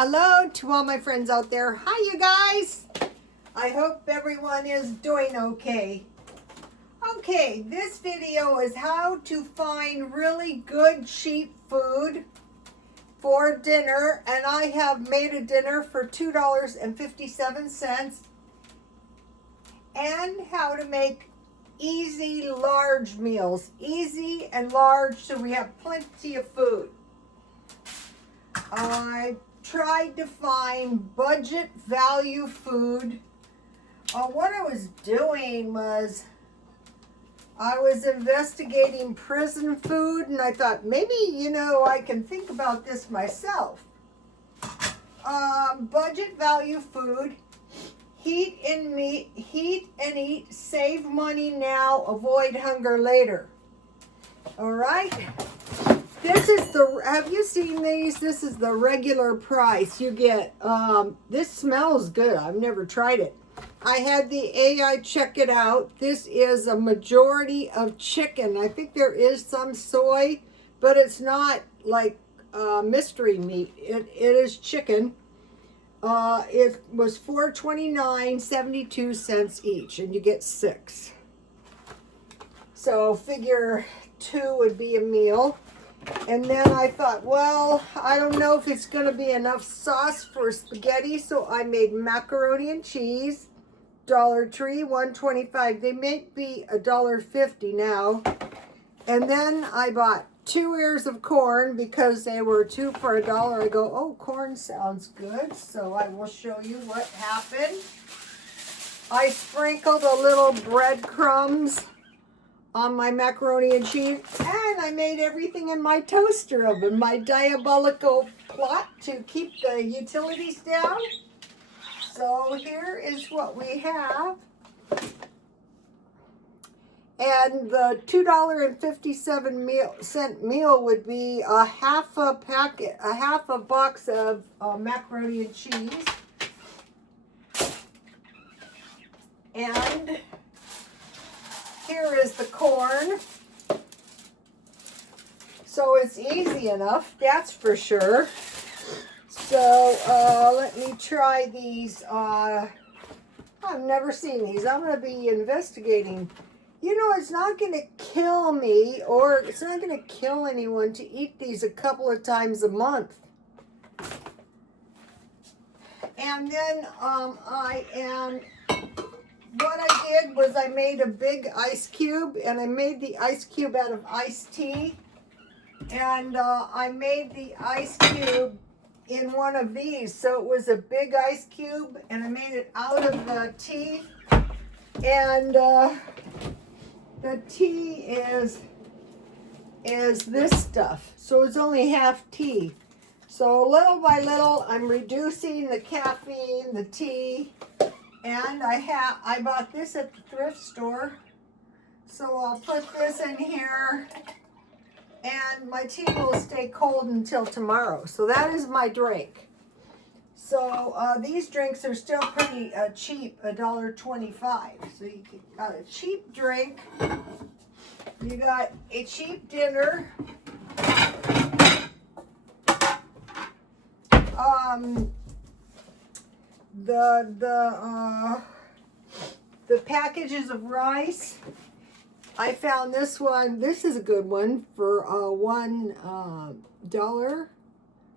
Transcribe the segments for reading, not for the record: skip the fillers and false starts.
Hello to all my friends out there. Hi, you guys. I hope everyone is doing okay. Okay, this video is how to find really good, cheap food for dinner. And I have made a dinner for $2.57. And how to make easy, large meals. Easy and large so we have plenty of food. I tried to find budget value food. What I was doing was I was investigating prison food, and I thought maybe, I can think about this myself. Budget value food, heat and eat, save money now, avoid hunger later. All right. This is have you seen these? This is the regular price. You get, this smells good. I've never tried it. I had the AI check it out. This is a majority of chicken. I think there is some soy, but it's not like mystery meat. It is chicken. It was $4.29.72 each, and you get 6. So figure 2 would be a meal. And then I thought, well, I don't know if it's going to be enough sauce for spaghetti, so I made macaroni and cheese. Dollar Tree, $1.25. They may be $1.50 now. And then I bought 2 ears of corn because they were 2 for $1. I go, oh, corn sounds good, so I will show you what happened. I sprinkled a little breadcrumbs on my macaroni and cheese, and I made everything in my toaster oven, my diabolical plot to keep the utilities down. So here is what we have. And the $2.57 meal would be a half a box of macaroni and cheese. And here is the corn. So it's easy enough, that's for sure. So let me try these. I've never seen these. I'm going to be investigating. It's not going to kill me, or it's not going to kill anyone to eat these a couple of times a month. And then what I did was I made a big ice cube, and I made the ice cube out of iced tea. And I made the ice cube in one of these. So it was a big ice cube, and I made it out of the tea. And the tea is this stuff. So it's only half tea. So little by little, I'm reducing the caffeine, the tea. And I bought this at the thrift store. So I'll put this in here. And my tea will stay cold until tomorrow. So that is my drink. So these drinks are still pretty cheap, $1.25. So you got a cheap drink. You got a cheap dinner. The packages of rice. I found this one. This is a good one for $1.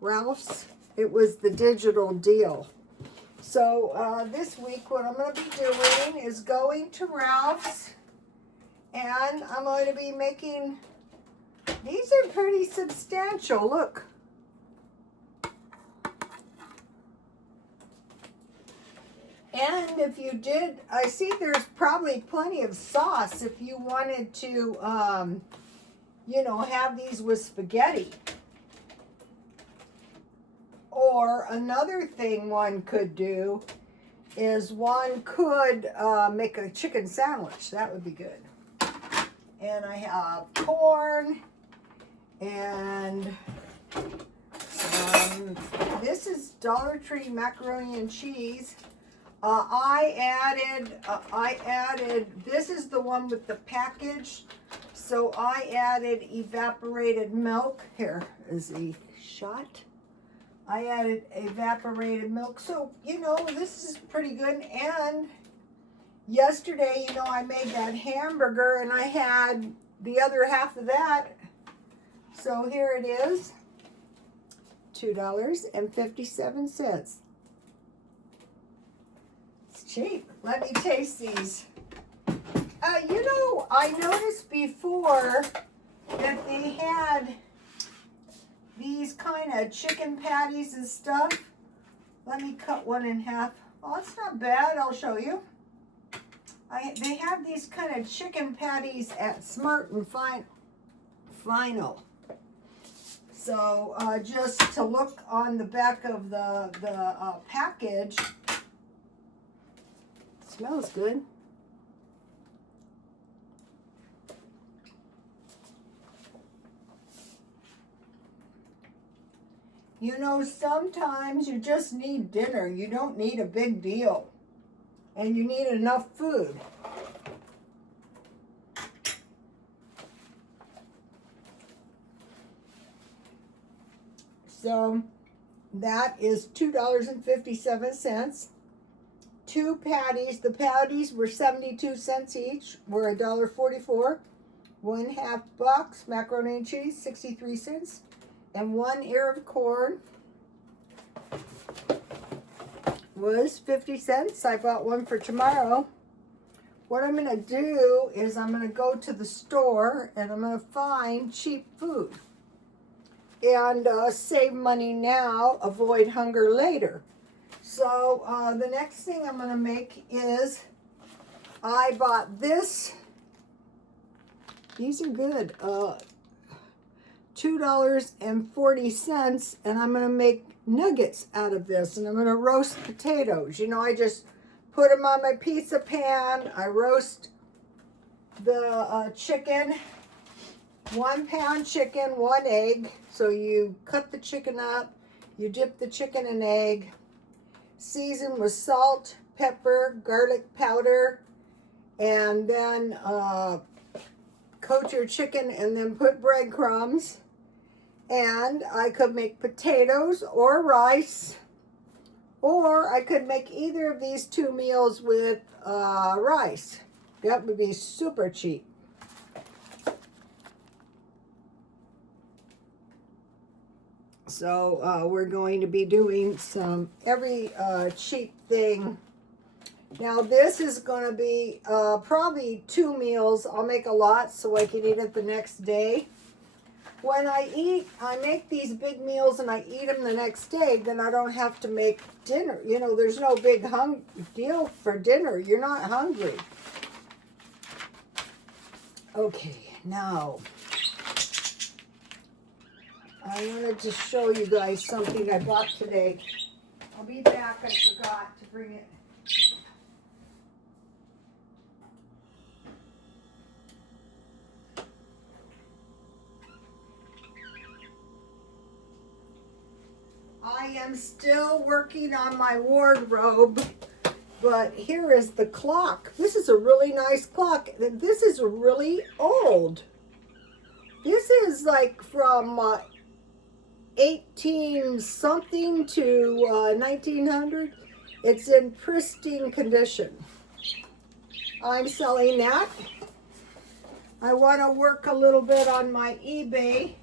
Ralph's. It was the digital deal. So this week, what I'm going to be doing is going to Ralph's, and I'm going to be making. These are pretty substantial. Look. And if you did, I see there's probably plenty of sauce if you wanted to, have these with spaghetti. Or another thing one could do is one could make a chicken sandwich. That would be good. And I have corn, and this is Dollar Tree macaroni and cheese. I added, this is the one with the package. So I added evaporated milk. Here is a shot. I added evaporated milk. So, you know, this is pretty good. And yesterday, you know, I made that hamburger and I had the other half of that. So here it is, $2.57. It's cheap. Let me taste these. You know, I noticed before that they had these kind of chicken patties and stuff. Let me cut one in half. Oh, it's not bad. I'll show you. They have these kind of chicken patties at Smart and Final. So just to look on the back of the package, it smells good. You know, sometimes you just need dinner. You don't need a big deal. And you need enough food. So that is $2.57. 2 patties. The patties were 72 cents each, were $1.44. 1/2 box macaroni and cheese, 63 cents. And 1 ear of corn was 50 cents. I bought one for tomorrow. What I'm going to do is I'm going to go to the store and I'm going to find cheap food and save money now, avoid hunger later. So the next thing I'm going to make is I bought this. These are good. $2.40, and I'm going to make nuggets out of this, and I'm going to roast potatoes. You know, I just put them on my pizza pan. I roast the chicken, 1 pound chicken, 1 egg. So you cut the chicken up, you dip the chicken in egg, season with salt, pepper, garlic powder, and then coat your chicken and then put breadcrumbs. And I could make potatoes or rice, or I could make either of these 2 meals with rice. That would be super cheap. So we're going to be doing every cheap thing. Now this is going to be probably 2 meals. I'll make a lot so I can eat it the next day. When I make these big meals and I eat them the next day, then I don't have to make dinner. You know, there's no big deal for dinner. You're not hungry. Okay, now I wanted to show you guys something I bought today. I'll be back. I forgot to bring it. I am still working on my wardrobe, but here is the clock. This is a really nice clock. This is really old. This is like from 18 something to 1900. It's in pristine condition. I'm selling that. I want to work a little bit on my eBay.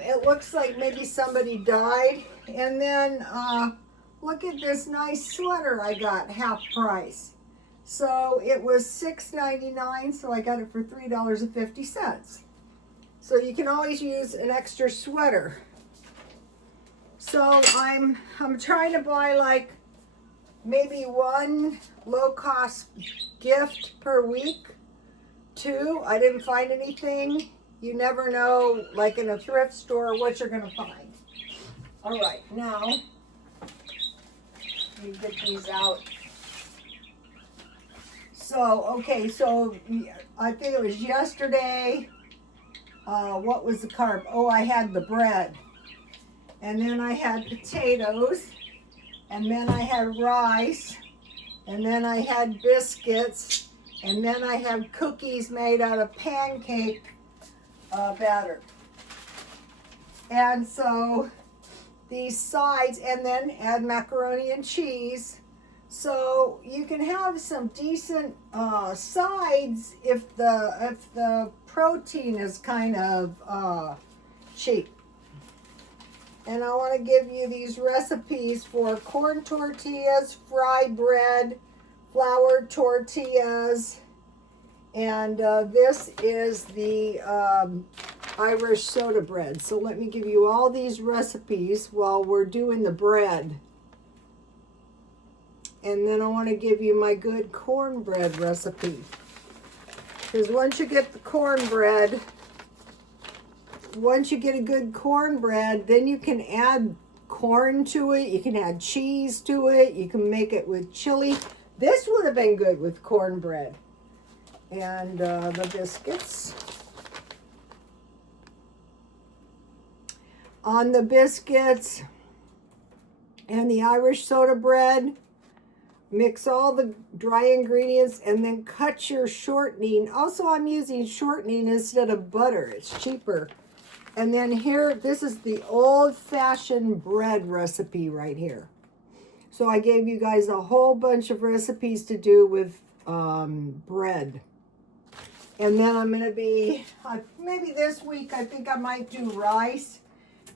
It looks like maybe somebody died. And then look at this nice sweater I got, half price. So it was $6.99, so I got it for $3.50. So you can always use an extra sweater. So I'm trying to buy like maybe 1 low-cost gift per week. 2, I didn't find anything. You never know, like in a thrift store, what you're going to find. All right, now, let me get these out. So, okay, so I think it was yesterday. What was the carb? Oh, I had the bread. And then I had potatoes. And then I had rice. And then I had biscuits. And then I had cookies made out of pancake batter. And so these sides, and then add macaroni and cheese. So you can have some decent sides if the protein is kind of cheap. And I want to give you these recipes for corn tortillas, fried bread, flour tortillas, and this is the Irish soda bread. So let me give you all these recipes while we're doing the bread. And then I want to give you my good cornbread recipe. Because once you get the cornbread, once you get a good cornbread, then you can add corn to it. You can add cheese to it. You can make it with chili. This would have been good with cornbread. And the biscuits. On the biscuits and the Irish soda bread, mix all the dry ingredients and then cut your shortening. Also, I'm using shortening instead of butter. It's cheaper. And then here, this is the old-fashioned bread recipe right here. So I gave you guys a whole bunch of recipes to do with bread. And then I'm going to be, maybe this week, I think I might do rice,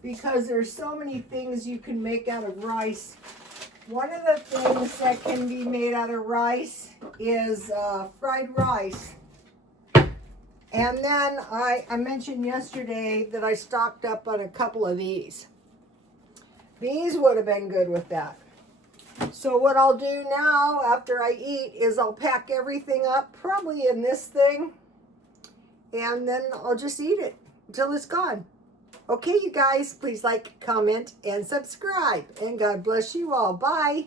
because there's so many things you can make out of rice. One of the things that can be made out of rice is fried rice. And then I mentioned yesterday that I stocked up on a couple of these. These would have been good with that. So what I'll do now after I eat is I'll pack everything up, probably in this thing, and then I'll just eat it until it's gone. Okay, you guys, please like, comment, and subscribe. And God bless you all. Bye.